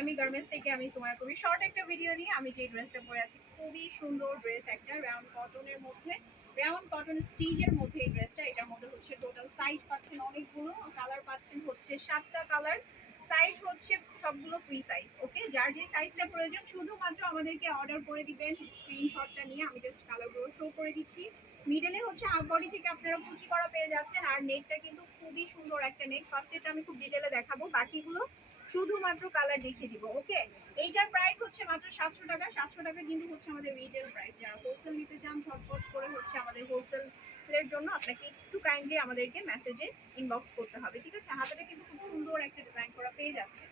আমি গার্মেন্টস থেকে আমি তোমার খুবই শর্ট একটা ভিডিও নিয়ে আমি যে ড্রেসটা পরে আছি, খুবই সুন্দর ড্রেস একটা রাউন্ড কটনের মধ্যে রাউন্ড কটন স্টিজের মধ্যে এই ড্রেসটা এটার মধ্যে হচ্ছে টোটাল সাইজ পাচ্ছেন অনেকগুলো কালার পাচ্ছেন হচ্ছে সাতটা কালার সাইজ হচ্ছে সবগুলো ফ্রি সাইজ ওকে যার যে সাইজটা প্রয়োজন, শুধুমাত্র আমাদেরকে অর্ডার করে দিবেন স্ক্রিনশটটা নিয়ে আমি জাস্ট কালারগুলো শো করে দিচ্ছি। মিডলে হচ্ছে বডি থেকে আপনারা কুচি করা পেয়ে যাচ্ছেন, আর নেকটা কিন্তু খুবই সুন্দর একটা নেক ফার্স্ট এটা আমি খুব ডিটেলে দেখাবো, বাকিগুলো শুধুমাত্র কালার দেখিয়ে দিব ওকে এইটার প্রাইস হচ্ছে মাত্র সাতশো টাকা। সাতশো টাকা কিন্তু হচ্ছে আমাদের রিটেল প্রাইস যারা হোলসেল নিতে চান, ঝটপট করে হচ্ছে আমাদের হোলসেলের জন্য আপনাকে একটু কাইন্ডলি আমাদেরকে মেসেজে ইনবক্স করতে হবে, ঠিক আছে? হাতাটা কিন্তু খুব সুন্দর একটা ডিজাইন করা পেয়ে যাচ্ছে।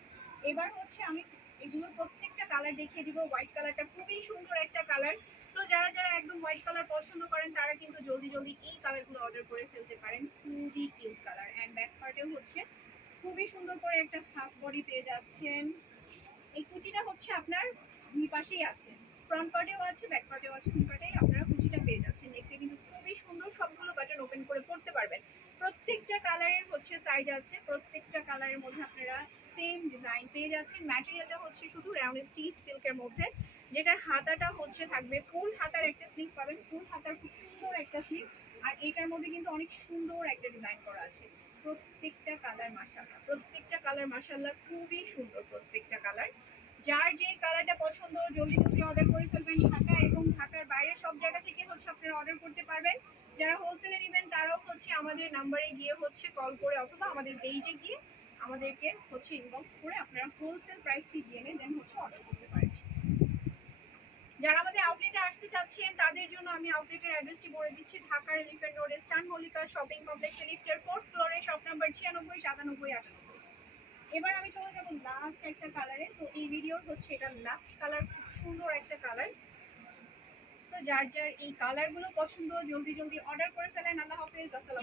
এবার হচ্ছে আমি এগুলো প্রত্যেকটা কালার দেখিয়ে দিব। হোয়াইট কালারটা খুবই সুন্দর একটা কালার তো যারা যারা একদম হোয়াইট কালার পছন্দ করেন, তারা কিন্তু জলদি জলদি এই কালারগুলো অর্ডার করে ফেলতে পারেন। খুবই কিউট কালার অ্যান্ড ব্যাক পার্টেও হচ্ছে খুবই সুন্দর করে একটা হাফ বডি পেয়ে যাচ্ছেন। এই কুচিটা হচ্ছে আপনার দুই পাশেই আছে। ফ্রন্ট পার্টেও আছে ব্যাক পার্টেও আছে, দুই পার্টেই আপনারা কুচিটা পেয়ে যাচ্ছেন। দেখতে কিন্তু খুবই সুন্দর, সবগুলো বাটন ওপেন করে পড়তে পারবেন। প্রত্যেকটা কালারের হচ্ছে সাইজ আছে, প্রত্যেকটা কালারের মধ্যে আপনারা সেম ডিজাইন পেয়ে যাচ্ছেন। ম্যাটেরিয়ালটা হচ্ছে শুধু রাউন্ড স্টিচ সিল্কের মধ্যে, যেটার হাতাটা হচ্ছে থাকবে ফুল হাতার একটা স্লিপ পাবেন। ফুল হাতার খুব সুন্দর একটা স্লিপ আর এটার মধ্যে কিন্তু অনেক সুন্দর একটা ডিজাইন করা কালার মাসাল্লাহ প্রত্যেকটা কালার মাসাল্লাহ খুবই সুন্দর প্রত্যেকটা কালার। যার যে কালারটা পছন্দ, জলদি জলদি অর্ডার করে ফেলবেন ঢাকা এবং ঢাকার বাইরে সব জায়গা থেকে হচ্ছে আপনারা অর্ডার করতে পারবেন। যারা হোলসেলে নেবেন, তারাও হচ্ছে আমাদের নাম্বারে গিয়ে হচ্ছে কল করে অথবা আমাদের পেজে গিয়ে আমাদেরকে হচ্ছে ইনবক্স করে আপনারা হোলসেল প্রাইসটি জেনে দেন হচ্ছে অর্ডার করতে পারেন। যারা আমাদের আউটলেটে আসতে চাচ্ছেন, তাদের জন্য আমি আউটলেটের অ্যাড্রেসটি বলে দিচ্ছি। ঢাকার এলিফেন্ট রোডে স্টান শপিং কমপ্লেক্সে লিফটের ফোর্থ ফ্লোরে শপ নাম্বার ছিয়ানব্বই, সাতানব্বই, আটানব্বই। এবার আমি চলে যাব লাস্ট একটা কালারে তো এই ভিডিওর হচ্ছে এটা লাস্ট কালার খুব সুন্দর একটা কালার তো যার যার এই কালারগুলো পছন্দ, জলদি জলদি অর্ডার করে ফেলেন। আল্লাহ হাফেজ, আসসালাম